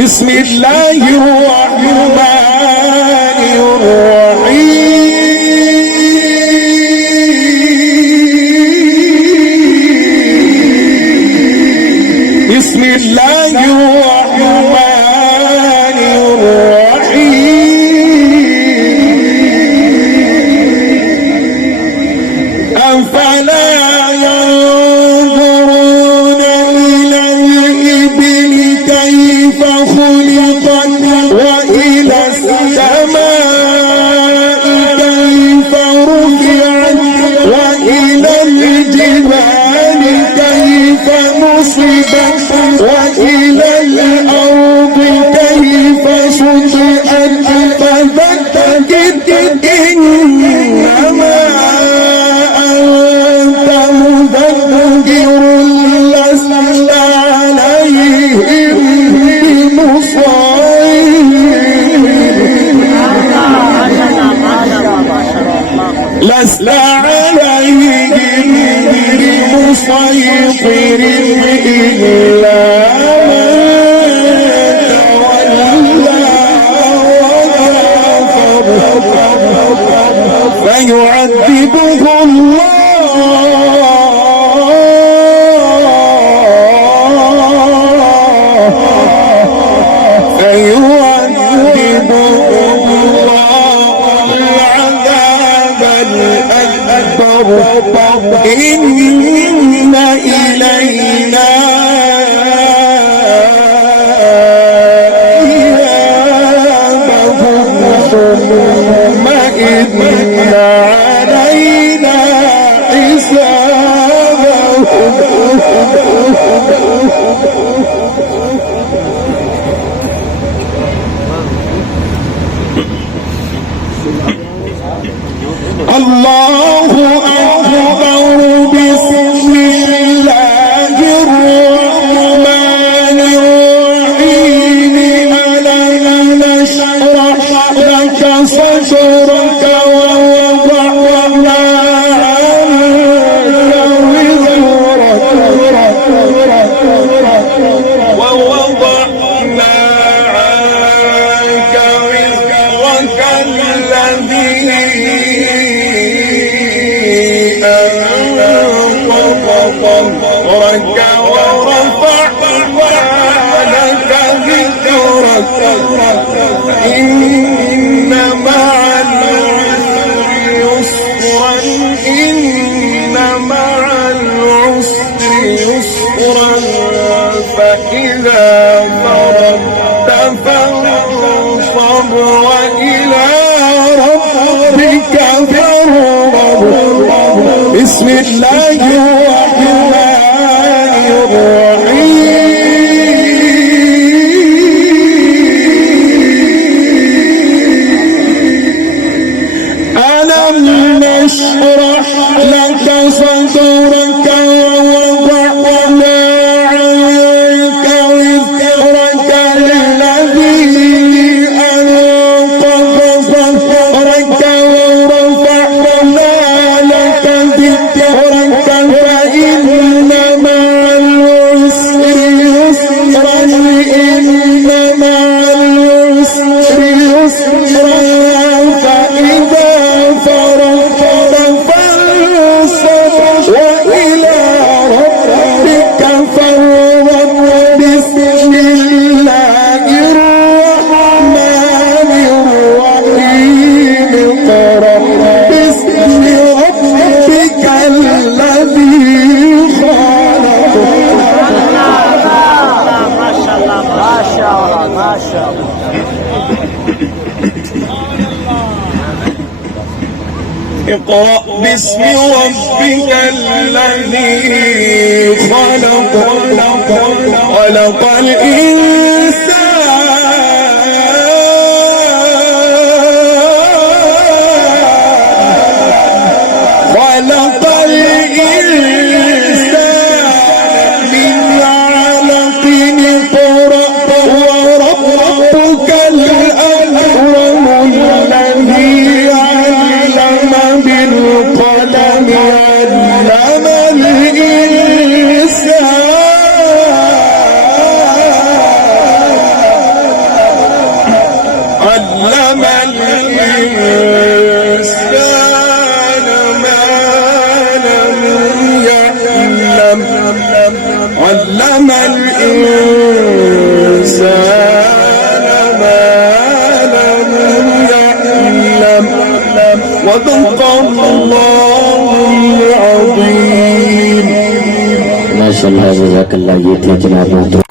بسم الله الرحمن الرحيم بسم الله الرحمن الرحيم أفلا ينظرون إلى الإبل كيف خلقت وإلى السماء كيف رفعت وإلى الجبال كيف نصبت وإلى الأرض كيف سطحت فذكر إنما أنت مذكر لست عليهم لست عليهم بمسيطر إلا فيعذبه العذاب الأكبر إن إلينا إيابهم ثم إن علينا حسابهم الله أكبر بسم الله الرحمن الرحيم ألم نشرح لك صدرك ووضعنا عنك وزرك الذي ظهرك ورفعنا لك ذكرك إن مع العسر يسرا إن مع العسر يسرا فإذا فرغت فانصب وإلى ربك فارغب بسم الله الرحمن الرحيم ألم نشرح لك صدرك ووضعنا عنك وزرك الذي أنقض ظهرك ورفعنا لك ذكرك فإن مع العسر يسرا إن مع العسر يسرا فإذا فرغت فانصب وإلى ربك فارغب بسم الله الرحمن الرحيم اقرأ باسم ربك الذي خلق ما شاء الله ما شاء الله ما شاء الله اقرأ باسم ربك الذي خلق خلق الإنسان من علق اقرأ وربك الأكرم الذي علم بالقلم علم الإنسان علم الإنسان ما لم يعلم علم الإنسان ما لم يعلم وصدق الله العظيم. ما شاء الله جزاك الله. ये थे जनाब